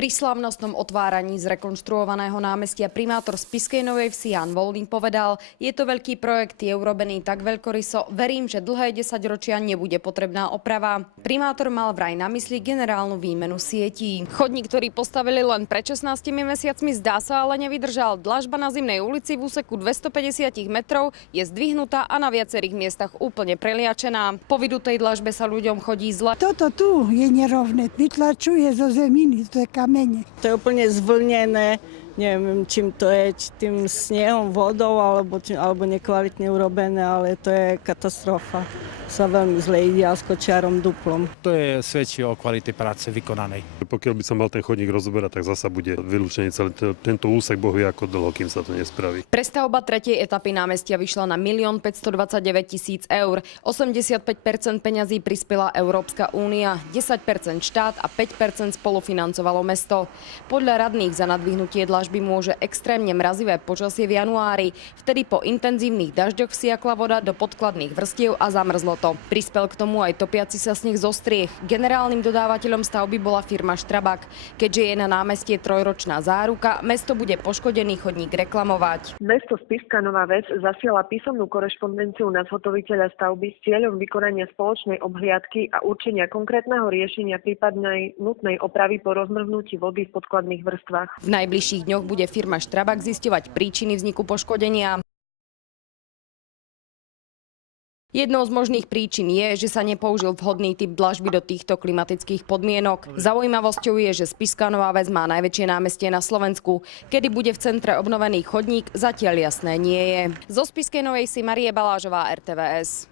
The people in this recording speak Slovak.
Pri slávnostnom otváraní zrekonštruovaného námestia primátor Spišskej Novej Vsi Ján Voldín povedal, je to veľký projekt, je urobený tak veľkoryso, verím, že dlhé 10 ročia nebude potrebná oprava. Primátor mal vraj na mysli generálnu výmenu sietí. Chodník, ktorý postavili len pred 16 mesiacmi, zdá sa, ale nevydržal. Dlažba na Zimnej ulici v úseku 250 metrov je zdvihnutá a na viacerých miestach úplne preliačená. Po vydutej dlažbe sa ľuďom chodí zle. Toto tu je nerovné, vytlačuje zo zeminy, to je kamene. To je úplne zvlnené, neviem čím to je, či tým snehom, vodou alebo nekvalitne urobené, ale to je katastrofa. Sa veľmi zle ide a s kočiarom duplom. To je svedčí o kvalite práce vykonanej. Pokiaľ by sa mal ten chodník rozoberať, tak zasa bude vylúčený celý tento úsek, boh vie ako dlho, kým sa to nespraví. Prestavba tretej etapy námestia vyšla na 1 529 000 eur. 85% peňazí prispela Európska únia, 10% štát a 5% spolufinancovalo mesto. Podľa radných za nadvihnutie dlažby môže extrémne mrazivé počasie v januári. Vtedy po intenzívnych dažďoch vsiakla voda do podkladných vrstiev a zamrzlo to. Prispel k tomu aj topiaci sa sneh zo striech. Generálnym dodávateľom stavby bola firma Strabag. Keďže je na námestie trojročná záruka, mesto bude poškodený chodník reklamovať. Mesto Spišská Nová Ves zasiela písomnú korešpondenciu na zhotoviteľa stavby s cieľom vykonania spoločnej obhliadky a určenia konkrétneho riešenia prípadnej nutnej opravy po rozmrznutí vody v podkladných vrstvách. V najbližších dňoch bude firma Strabag zisťovať príčiny vzniku poškodenia. Jednou z možných príčin je, že sa nepoužil vhodný typ dlažby do týchto klimatických podmienok. Zaujímavosťou je, že Spišská Nová Ves má najväčšie námestie na Slovensku. Kedy bude v centre obnovený chodník, zatiaľ jasné nie je. Zo Spišskej Novej Vsi Marie Balážová, RTVS.